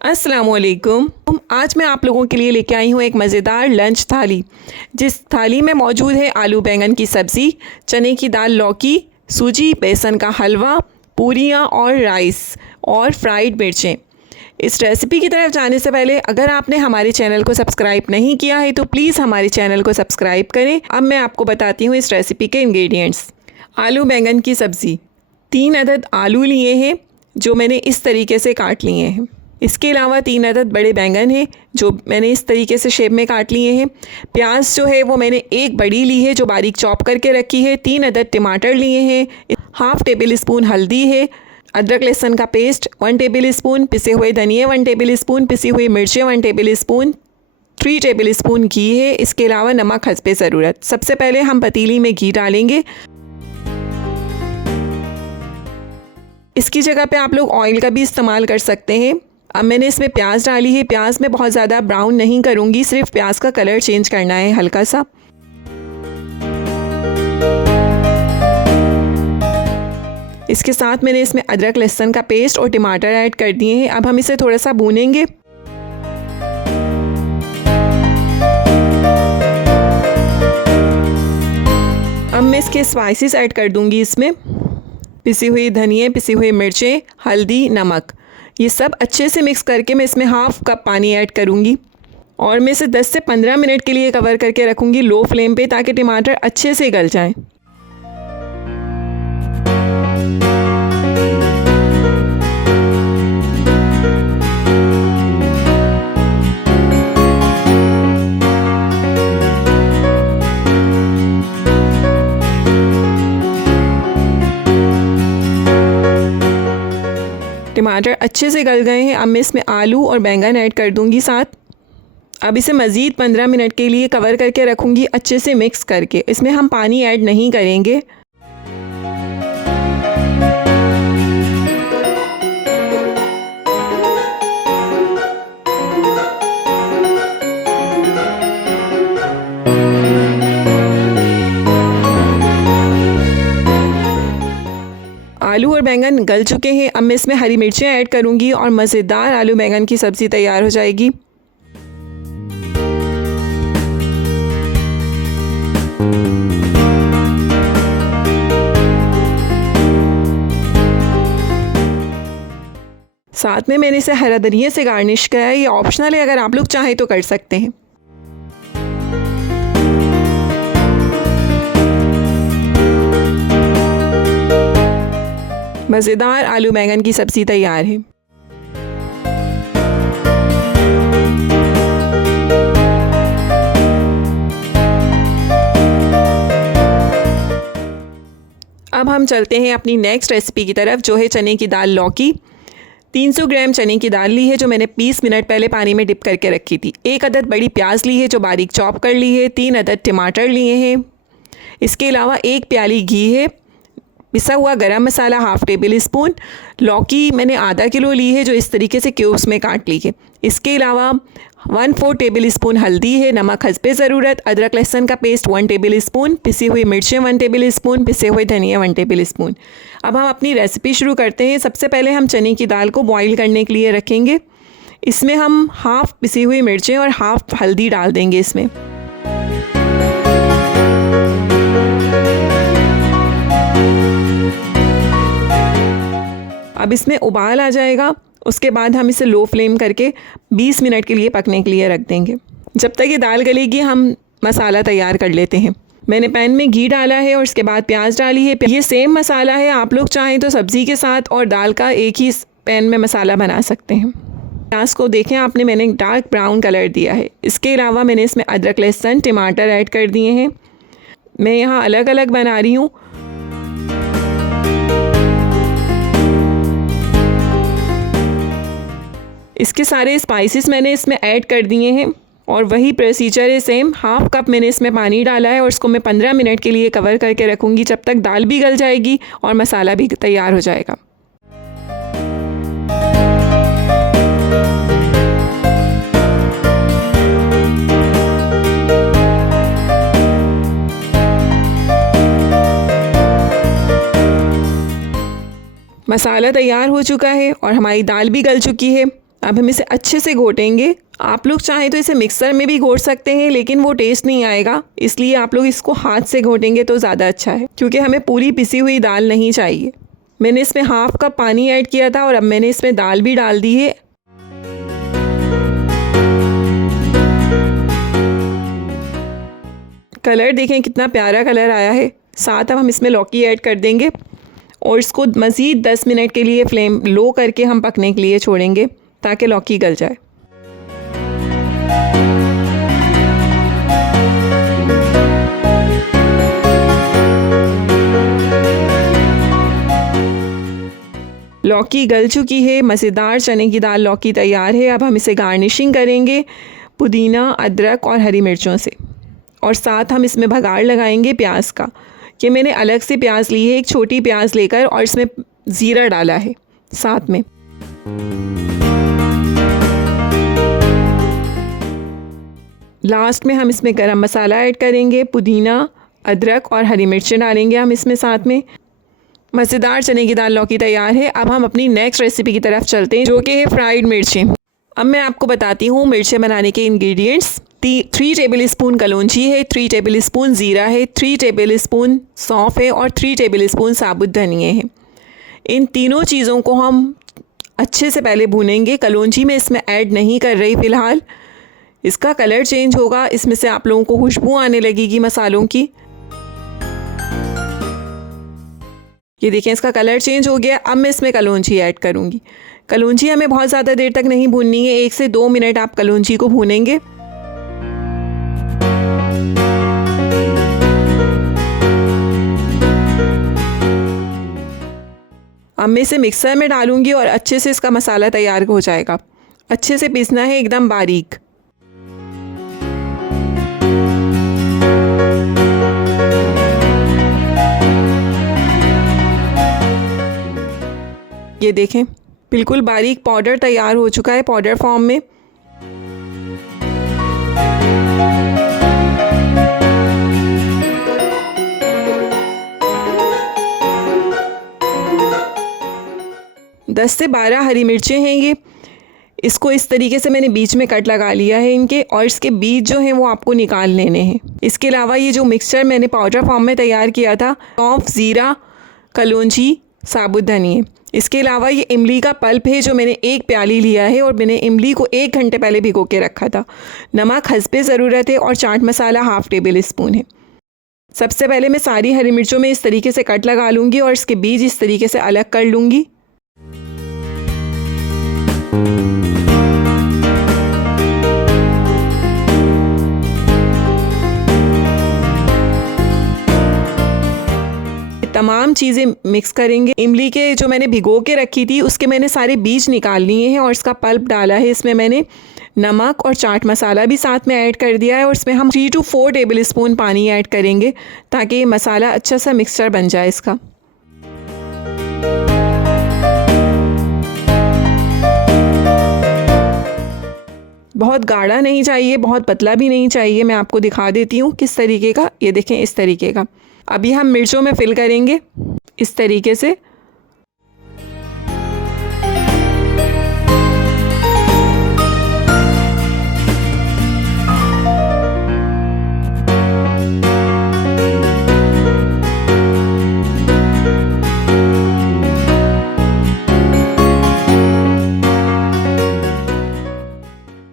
अस्सलामुअलैकुम। आज मैं आप लोगों के लिए लेके आई हूँ एक मज़ेदार लंच थाली। जिस थाली में मौजूद है आलू बैंगन की सब्ज़ी, चने की दाल, लौकी, सूजी, बेसन का हलवा, पूरियाँ और राइस और फ्राइड मिर्चें। इस रेसिपी की तरफ जाने से पहले अगर आपने हमारे चैनल को सब्सक्राइब नहीं किया है तो प्लीज़ हमारे चैनल को सब्सक्राइब करें। अब मैं आपको बताती हूँ इस रेसिपी के इंग्रेडिएंट्स। आलू बैंगन की सब्ज़ी, 3 अदद आलू लिए हैं जो मैंने इस तरीके से काट लिए हैं। इसके अलावा 3 अदद बड़े बैंगन हैं जो मैंने इस तरीके से शेप में काट लिए हैं। प्याज जो है वो मैंने एक बड़ी ली है जो बारीक चॉप करके रखी है। 3 अदद टमाटर लिए हैं। हाफ़ टेबल स्पून हल्दी है। अदरक लहसुन का पेस्ट 1 टेबल स्पून, पिसे हुए धनिए 1 टेबल स्पून, पिसी हुई मिर्चें 1 टेबल स्पून, 3 टेबल स्पून घी है। इसके अलावा नमक हस्बे ज़रूरत। सबसे पहले हम पतीली में घी डालेंगे। इसकी जगह पे आप लोग ऑयल का भी इस्तेमाल कर सकते हैं। अब मैंने इसमें प्याज डाली है। प्याज में बहुत ज़्यादा ब्राउन नहीं करूँगी, सिर्फ प्याज का कलर चेंज करना है हल्का सा। इसके साथ मैंने इसमें अदरक लहसुन का पेस्ट और टमाटर ऐड कर दिए हैं। अब हम इसे थोड़ा सा भूनेंगे। अब मैं इसके स्पाइसेस ऐड कर दूँगी इसमें। पिसी हुई धनिए, पिसी हुई मिर्चें, हल्दी, नमक, ये सब अच्छे से मिक्स करके मैं इसमें हाफ़ कप पानी ऐड करूँगी और मैं इसे 10 से 15 मिनट के लिए कवर करके रखूँगी लो फ्लेम पे ताकि टमाटर अच्छे से गल जाएं। टमाटर अच्छे से गल गए हैं। अब मैं इसमें आलू और बैंगन ऐड कर दूंगी साथ। अब इसे मज़ीद 15 मिनट के लिए कवर करके रखूंगी अच्छे से मिक्स करके। इसमें हम पानी ऐड नहीं करेंगे। आलू और बैंगन गल चुके हैं। अब मैं इसमें हरी मिर्चें ऐड करूंगी और मज़ेदार आलू बैंगन की सब्ज़ी तैयार हो जाएगी। साथ में मैंने इसे हरा धनिया से गार्निश किया है। ये ऑप्शनल है, अगर आप लोग चाहें तो कर सकते हैं। मज़ेदार आलू बैंगन की सब्ज़ी तैयार है। अब हम चलते हैं अपनी नेक्स्ट रेसिपी की तरफ जो है चने की दाल लौकी। 300 ग्राम चने की दाल ली है जो मैंने 20 मिनट पहले पानी में डिप करके रखी थी। 1 अदद बड़ी प्याज ली है जो बारीक चॉप कर ली है। 3 अदद टमाटर लिए हैं। इसके अलावा 1 प्याली घी है। पिसा हुआ गरम मसाला हाफ़ टेबल स्पून। लौकी मैंने आधा किलो ली है जो इस तरीके से क्यूब्स में काट ली है। इसके अलावा 1/4 टेबल स्पून हल्दी है। नमक हस्बे ज़रूरत। अदरक लहसुन का पेस्ट 1 टेबल स्पून। पिसी हुई मिर्चें 1 टेबल स्पून। पिसे हुए धनिया 1 टेबल स्पून। अब हम अपनी रेसिपी शुरू करते हैं। सबसे पहले हम चने की दाल को बॉईल करने के लिए रखेंगे। इसमें हम हाफ़ पिसी हुई मिर्चें और हाफ़ हल्दी डाल देंगे इसमें। अब इसमें उबाल आ जाएगा। उसके बाद हम इसे लो फ्लेम करके 20 मिनट के लिए पकने के लिए रख देंगे। जब तक ये दाल गलेगी हम मसाला तैयार कर लेते हैं। मैंने पैन में घी डाला है और उसके बाद प्याज डाली है। ये सेम मसाला है, आप लोग चाहें तो सब्ज़ी के साथ और दाल का एक ही पैन में मसाला बना सकते हैं। प्याज को देखें आपने, मैंने डार्क ब्राउन कलर दिया है। इसके अलावा मैंने इसमें अदरक लहसुन टमाटर ऐड कर दिए हैं। मैं यहाँ अलग अलग बना रही हूँ। इसके सारे स्पाइसेस मैंने इसमें ऐड कर दिए हैं और वही प्रोसीजर है सेम। हाफ़ कप मैंने इसमें पानी डाला है और इसको मैं 15 मिनट के लिए कवर करके रखूँगी जब तक दाल भी गल जाएगी और मसाला भी तैयार हो जाएगा। मसाला तैयार हो चुका है और हमारी दाल भी गल चुकी है। अब हम इसे अच्छे से घोटेंगे। आप लोग चाहें तो इसे मिक्सर में भी घोट सकते हैं, लेकिन वो टेस्ट नहीं आएगा, इसलिए आप लोग इसको हाथ से घोटेंगे तो ज़्यादा अच्छा है, क्योंकि हमें पूरी पिसी हुई दाल नहीं चाहिए। मैंने इसमें हाफ कप पानी ऐड किया था और अब मैंने इसमें दाल भी डाल दी है। कलर देखें कितना प्यारा कलर आया है। साथ अब हम इसमें लौकी ऐड कर देंगे और इसको मज़ीद 10 मिनट के लिए फ्लेम लो करके हम पकने के लिए छोड़ेंगे ताकि लौकी गल जाए। लौकी गल चुकी है, मज़ेदार चने की दाल लौकी तैयार है। अब हम इसे गार्निशिंग करेंगे पुदीना, अदरक और हरी मिर्चों से, और साथ हम इसमें भगाड़ लगाएंगे प्याज का। ये मैंने अलग से प्याज ली है, एक छोटी प्याज लेकर, और इसमें ज़ीरा डाला है साथ में। लास्ट में हम इसमें गरम मसाला ऐड करेंगे, पुदीना, अदरक और हरी मिर्चें डालेंगे हम इसमें साथ में। मज़ेदार चने की दाल लौकी तैयार है। अब हम अपनी नेक्स्ट रेसिपी की तरफ चलते हैं, जो कि है फ्राइड मिर्चें। अब मैं आपको बताती हूँ मिर्चें बनाने के इंग्रेडिएंट्स। 3 टेबल स्पून कलौंजी है, 3 टेबल स्पून ज़ीरा है, 3 टेबल स्पून सौंफ है और 3 टेबल स्पून साबुत धनिया है। इन तीनों चीज़ों को हम अच्छे से पहले भूनेंगे। कलौंजी में इसमें ऐड नहीं कर रही फ़िलहाल, इसका कलर चेंज होगा, इसमें से आप लोगों को खुशबू आने लगेगी मसालों की। ये देखें इसका कलर चेंज हो गया। अब मैं इसमें कलौंजी ऐड करूँगी। कलौंजी हमें बहुत ज़्यादा देर तक नहीं भूननी है, 1 से 2 मिनट आप कलौंजी को भूनेंगे। अब मैं इसे मिक्सर में डालूंगी और अच्छे से इसका मसाला तैयार हो जाएगा। अच्छे से पीसना है, एकदम बारीक। ये देखें बिल्कुल बारीक पाउडर तैयार हो चुका है, पाउडर फॉर्म में। दस से 12 हरी मिर्चें हैं ये। इसको इस तरीके से मैंने बीच में कट लगा लिया है इनके, और इसके बीज जो हैं वो आपको निकाल लेने हैं। इसके अलावा ये जो मिक्सचर मैंने पाउडर फॉर्म में तैयार किया था, सौंफ, ज़ीरा, कलौंजी, साबुत धनिया, इसके अलावा ये इमली का पल्प है जो मैंने 1 प्याली लिया है, और मैंने इमली को 1 घंटे पहले भिगो के रखा था। नमक हस्बे ज़रूरत है, और chaat masala half table spoon है। सबसे पहले मैं सारी हरी मिर्चों में इस तरीके से कट लगा लूँगी और इसके बीज इस तरीके से अलग कर लूँगी। तमाम चीज़ें मिक्स करेंगे। इमली के जो मैंने भिगो के रखी थी उसके मैंने सारे बीज निकाल लिए हैं और इसका पल्प डाला है। इसमें मैंने नमक और चाट मसाला भी साथ में ऐड कर दिया है, और इसमें हम 3 to 4 टेबल स्पून पानी ऐड करेंगे ताकि ये मसाला अच्छा सा मिक्सचर बन जाए इसका। बहुत गाढ़ा नहीं चाहिए, बहुत पतला भी नहीं चाहिए। मैं आपको दिखा देती हूँ किस तरीके का। ये देखें इस तरीके का। अभी हम मिर्चों में फिल करेंगे इस तरीके से।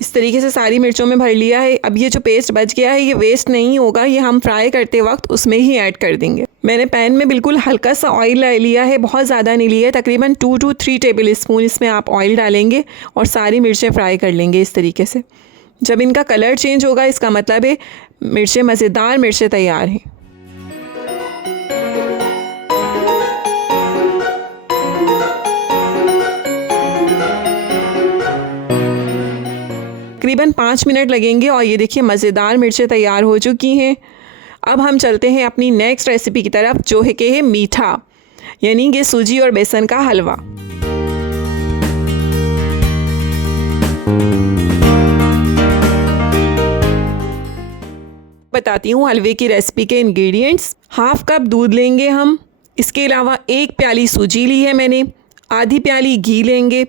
इस तरीके से सारी मिर्चों में भर लिया है। अब ये जो पेस्ट बच गया है ये वेस्ट नहीं होगा, ये हम फ्राई करते वक्त उसमें ही ऐड कर देंगे। मैंने पैन में बिल्कुल हल्का सा ऑयल ले लिया है, बहुत ज़्यादा नहीं लिया है, तकरीबन 2 to 3 टेबल स्पून इसमें आप ऑयल डालेंगे और सारी मिर्चें फ्राई कर लेंगे इस तरीके से। जब इनका कलर चेंज होगा इसका मतलब है मिर्चें मज़ेदार मिर्चें तैयार हैं। तकरीबन 5 मिनट लगेंगे और ये देखिए मज़ेदार मिर्चें तैयार हो चुकी हैं। अब हम चलते हैं अपनी नेक्स्ट रेसिपी की तरफ, जो है कि है मीठा, यानी कि सूजी और बेसन का हलवा। बताती हूँ हलवे की रेसिपी के इंग्रेडिएंट्स। हाफ कप दूध लेंगे हम, इसके अलावा 1 प्याली सूजी ली है मैंने, आधी प्याली घी लेंगे,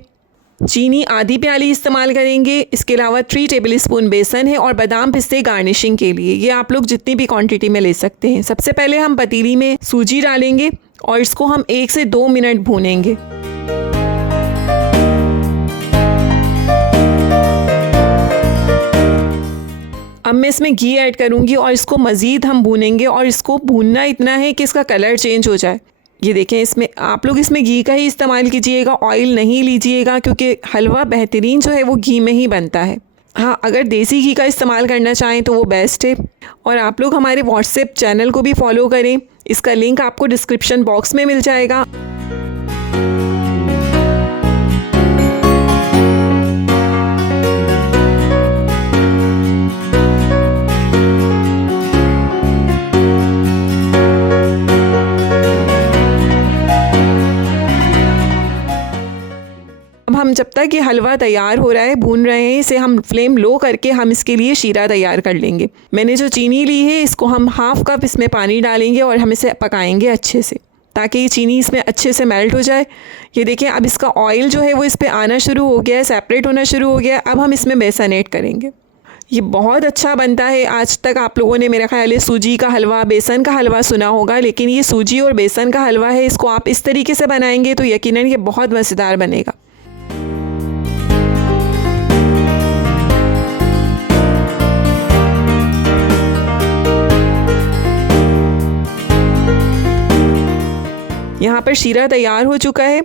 चीनी आधी प्याली इस्तेमाल करेंगे। इसके अलावा 3 टेबलस्पून बेसन है और बादाम पिस्ते गार्निशिंग के लिए। ये आप लोग जितनी भी क्वांटिटी में ले सकते हैं। सबसे पहले हम पतीली में सूजी डालेंगे और इसको हम 1 से 2 मिनट भूनेंगे। अब मैं इसमें घी ऐड करूँगी और इसको मज़ीद हम भूनेंगे और इसको भूनना इतना है कि इसका कलर चेंज हो जाए। ये देखें, इसमें आप लोग इसमें घी का ही इस्तेमाल कीजिएगा, ऑयल नहीं लीजिएगा, क्योंकि हलवा बेहतरीन जो है वो घी में ही बनता है। हाँ, अगर देसी घी का इस्तेमाल करना चाहें तो वो बेस्ट है। और आप लोग हमारे व्हाट्सएप चैनल को भी फॉलो करें, इसका लिंक आपको डिस्क्रिप्शन बॉक्स में मिल जाएगा। हम जब तक ये हलवा तैयार हो रहा है, भून रहे हैं, इसे हम फ्लेम लो करके हम इसके लिए शीरा तैयार कर लेंगे। मैंने जो चीनी ली है इसको हम हाफ़ कप इसमें पानी डालेंगे और हम इसे पकाएंगे अच्छे से, ताकि ये चीनी इसमें अच्छे से मेल्ट हो जाए। ये देखिए, अब इसका ऑयल जो है वो इस पर आना शुरू हो गया है, सेपरेट होना शुरू हो गया है। अब हम इसमें बेसन ऐड करेंगे। ये बहुत अच्छा बनता है। आज तक आप लोगों ने मेरा ख्याल है सूजी का हलवा, बेसन का हलवा सुना होगा, लेकिन ये सूजी और बेसन का हलवा है। इसको आप इस तरीके से बनाएंगे तो यकीनन ये बहुत मज़ेदार बनेगा। यहाँ पर शीरा तैयार हो चुका है।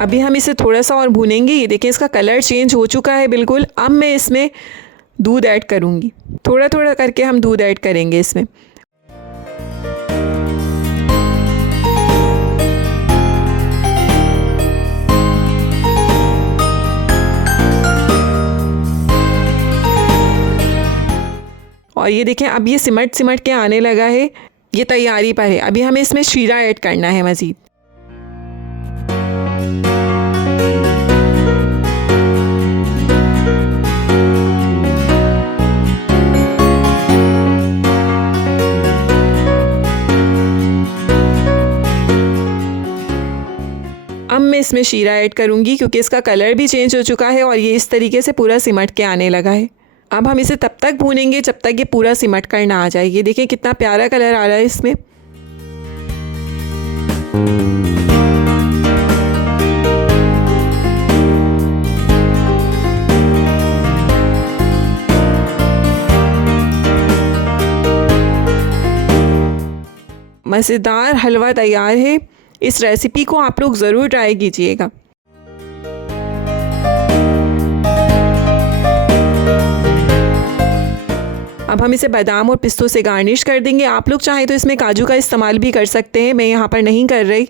अभी हम इसे थोड़ा सा और भूनेंगे। ये देखें, इसका कलर चेंज हो चुका है बिल्कुल। अब मैं इसमें दूध ऐड करूँगी। थोड़ा थोड़ा करके हम दूध ऐड करेंगे इसमें। और ये देखें, अब ये सिमट सिमट के आने लगा है, ये तैयारी पर है। अभी हमें इसमें शीरा ऐड करना है मज़ीद। अब मैं इसमें शीरा ऐड करूँगी, क्योंकि इसका कलर भी चेंज हो चुका है और ये इस तरीके से पूरा सिमट के आने लगा है। अब हम इसे तब तक भूनेंगे जब तक ये पूरा सिमट कर ना आ जाए। ये देखिए कितना प्यारा कलर आ रहा है इसमें। मज़ेदार हलवा तैयार है। इस रेसिपी को आप लोग ज़रूर ट्राई कीजिएगा। अब हम इसे बादाम और पिस्तों से गार्निश कर देंगे। आप लोग चाहें तो इसमें काजू का इस्तेमाल भी कर सकते हैं, मैं यहाँ पर नहीं कर रही।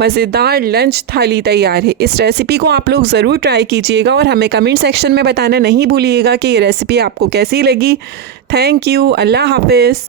मज़ेदार लंच थाली तैयार है। इस रेसिपी को आप लोग ज़रूर ट्राई कीजिएगा और हमें कमेंट सेक्शन में बताना नहीं भूलिएगा कि ये रेसिपी आपको कैसी लगी। Thank you. अल्लाह हाफ़िज़।